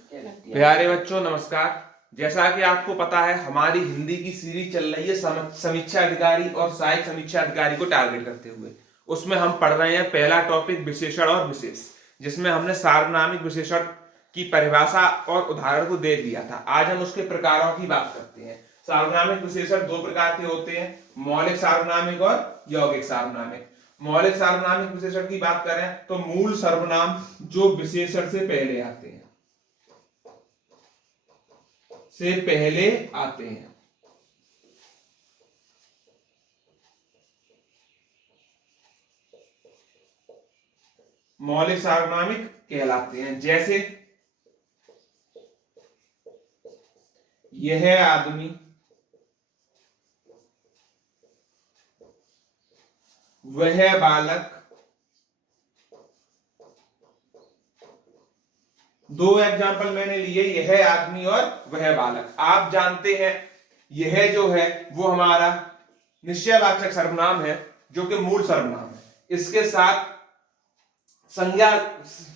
प्यारे बच्चों नमस्कार। जैसा कि आपको पता है हमारी हिंदी की सीरीज चल रही है समीक्षा अधिकारी और सहायक समीक्षा अधिकारी को टारगेट करते हुए। उसमें हम पढ़ रहे हैं पहला टॉपिक विशेषण और विशेष, जिसमें हमने सार्वनामिक विशेषण की परिभाषा और उदाहरण को दे दिया था। आज हम उसके प्रकारों की बात करते हैं। सार्वनामिक विशेषण दो प्रकार के होते हैं, मौलिक सार्वनामिक और यौगिक सार्वनामिक। मौलिक सार्वनामिक विशेषण की बात करें तो मूल सर्वनाम जो विशेषण से पहले आते हैं मौलिक सार्वनामिक कहलाते हैं। जैसे यह आदमी, वह बालक। दो एग्जाम्पल मैंने लिए, यह आदमी और वह बालक। आप जानते हैं यह जो है वो हमारा निश्चयवाचक सर्वनाम है जो कि मूल सर्वनाम है। इसके साथ संज्ञा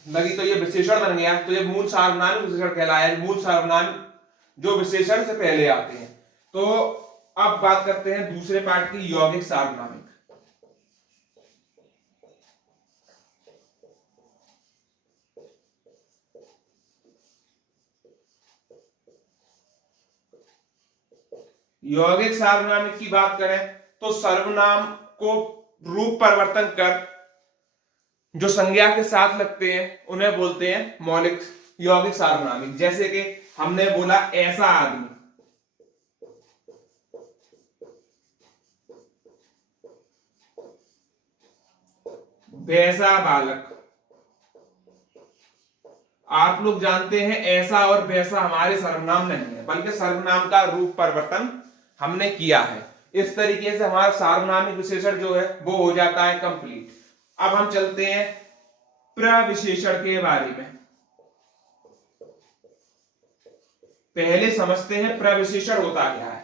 लगी तो ये विशेषण बन गया, तो ये मूल सार्वनामिक विशेषण कहलाया। मूल सर्वनाम जो विशेषण से पहले आते हैं। तो अब बात करते हैं दूसरे पार्ट की, यौगिक सार्वनामिक। यौगिक सार्वनामिक की बात करें तो सर्वनाम को रूप परिवर्तन कर जो संज्ञा के साथ लगते हैं उन्हें बोलते हैं मौलिक यौगिक सार्वनामिक। जैसे कि हमने बोला ऐसा आदमी, वैसा बालक। आप लोग जानते हैं ऐसा और वैसा हमारे सर्वनाम नहीं है, बल्कि सर्वनाम का रूप परिवर्तन हमने किया है। इस तरीके से हमारा सार्वनामिक विशेषण जो है वो हो जाता है कंप्लीट। अब हम चलते हैं प्रविशेषण के बारे में। पहले समझते हैं प्रविशेषण होता क्या है।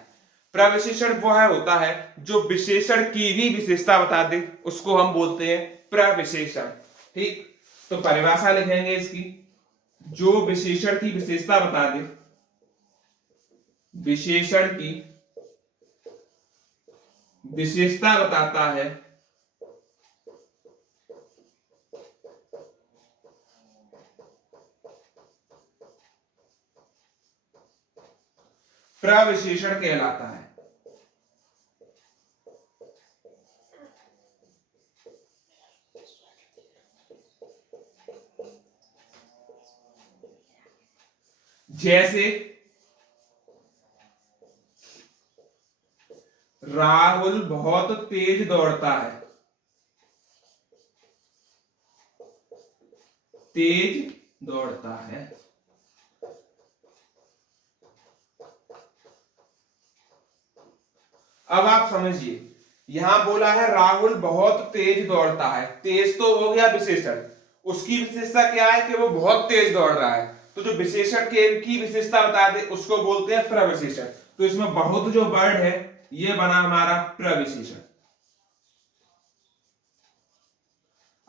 प्रविशेषण वह होता है जो विशेषण की भी विशेषता बता दे, उसको हम बोलते हैं प्रविशेषण। ठीक, तो परिभाषा लिखेंगे इसकी, जो विशेषण की विशेषता बता दे, विशेषण की विशेषता बताता है, प्रविशेषण कहलाता है। जैसे राहुल बहुत तेज दौड़ता है, तेज दौड़ता है। अब आप समझिए, यहां बोला है राहुल बहुत तेज दौड़ता है। तेज तो हो गया विशेषण, उसकी विशेषता क्या है कि वो बहुत तेज दौड़ रहा है। तो जो विशेषण के की विशेषता बता दे उसको बोलते हैं प्रविशेषण। तो इसमें बहुत जो वर्ड है ये बना हमारा प्रविशेषण।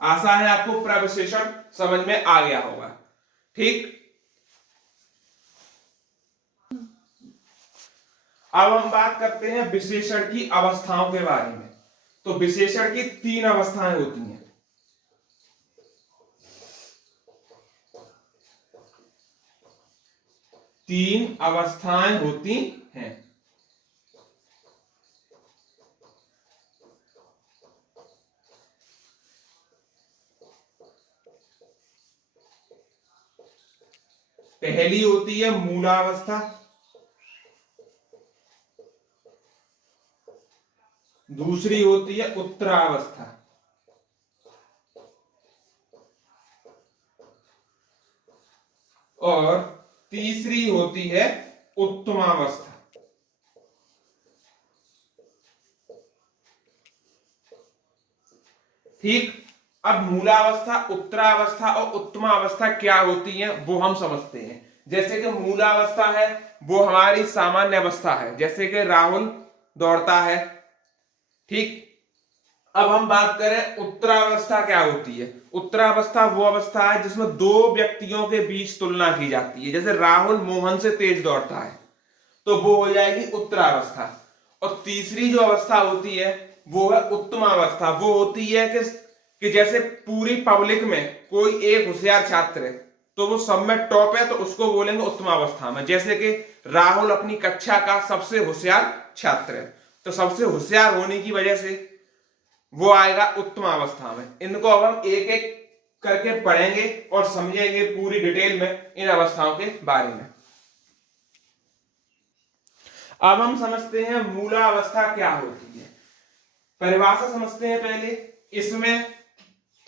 आशा है आपको प्रविशेषण समझ में आ गया होगा। ठीक, अब हम बात करते हैं विशेषण की अवस्थाओं के बारे में। तो विशेषण की तीन अवस्थाएं होती हैं। तीन अवस्थाएं होती हैं। पहली होती है मूलावस्था, दूसरी होती है उत्तरावस्था, और तीसरी होती है उत्तमावस्था। ठीक, अब मूलावस्था, उत्तरावस्था और उत्तमावस्था क्या होती है वो हम समझते हैं। जैसे कि मूलावस्था है वो हमारी सामान्य अवस्था है, जैसे कि राहुल दौड़ता है। ठीक, अब हम बात करें उत्तरावस्था क्या होती है। उत्तरावस्था वो अवस्था है जिसमें दो व्यक्तियों के बीच तुलना की जाती है। जैसे राहुल मोहन से तेज दौड़ता है तो वो हो जाएगी उत्तरावस्था। और तीसरी जो अवस्था होती है वो है उत्तमावस्था। वो होती है कि जैसे पूरी पब्लिक में कोई एक होशियार छात्र है तो वो सब में टॉप है तो उसको बोलेंगे उत्तमावस्था में। जैसे कि राहुल अपनी कक्षा का सबसे होशियार छात्र है तो सबसे होशियार होने की वजह से वो आएगा उत्तमावस्था में। इनको अब हम एक एक करके पढ़ेंगे और समझेंगे पूरी डिटेल में इन अवस्थाओं के बारे में। अब हम समझते हैं मूलावस्था क्या होती है। परिभाषा समझते हैं पहले। इसमें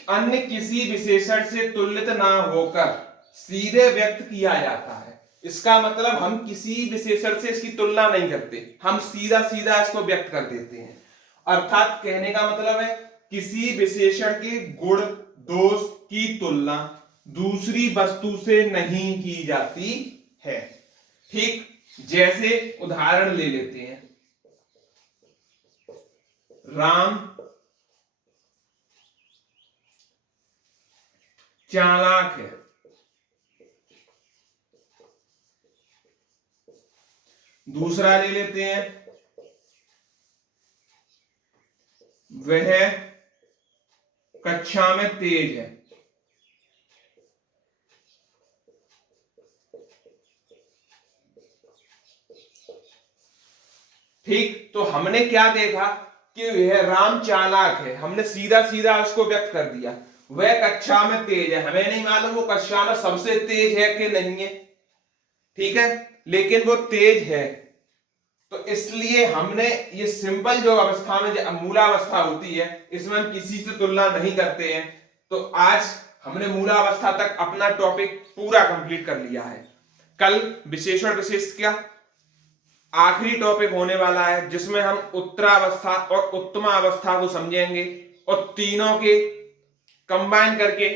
अन्य किसी विशेषण से तुल्यत ना होकर सीधे व्यक्त किया जाता है। इसका मतलब हम किसी विशेषण से इसकी तुलना नहीं करते, हम सीधा सीधा इसको व्यक्त कर देते हैं। अर्थात कहने का मतलब है किसी विशेषण के गुण दोष की तुलना दूसरी वस्तु से नहीं की जाती है। ठीक, जैसे उदाहरण ले लेते हैं, राम चालाक है। दूसरा ले लेते हैं, वह कक्षा में तेज है। ठीक, तो हमने क्या देखा कि यह राम चालाक है, हमने सीधा सीधा उसको व्यक्त कर दिया। वह कक्षा में तेज है, हमें नहीं मालूम वो कक्षा में सबसे तेज है कि नहीं है, ठीक है, लेकिन वो तेज है। तो इसलिए हमने ये सिंपल जो अवस्था में जो मूलावस्था होती है इसमें हम किसी से तुलना नहीं करते हैं। तो आज हमने मूलावस्था तक अपना टॉपिक पूरा कंप्लीट कर लिया है। कल विशेषण विशेष क्या आखिरी टॉपिक होने वाला है जिसमें हम उत्तरावस्था और उत्तमावस्था को समझेंगे और तीनों के कंबाइन करके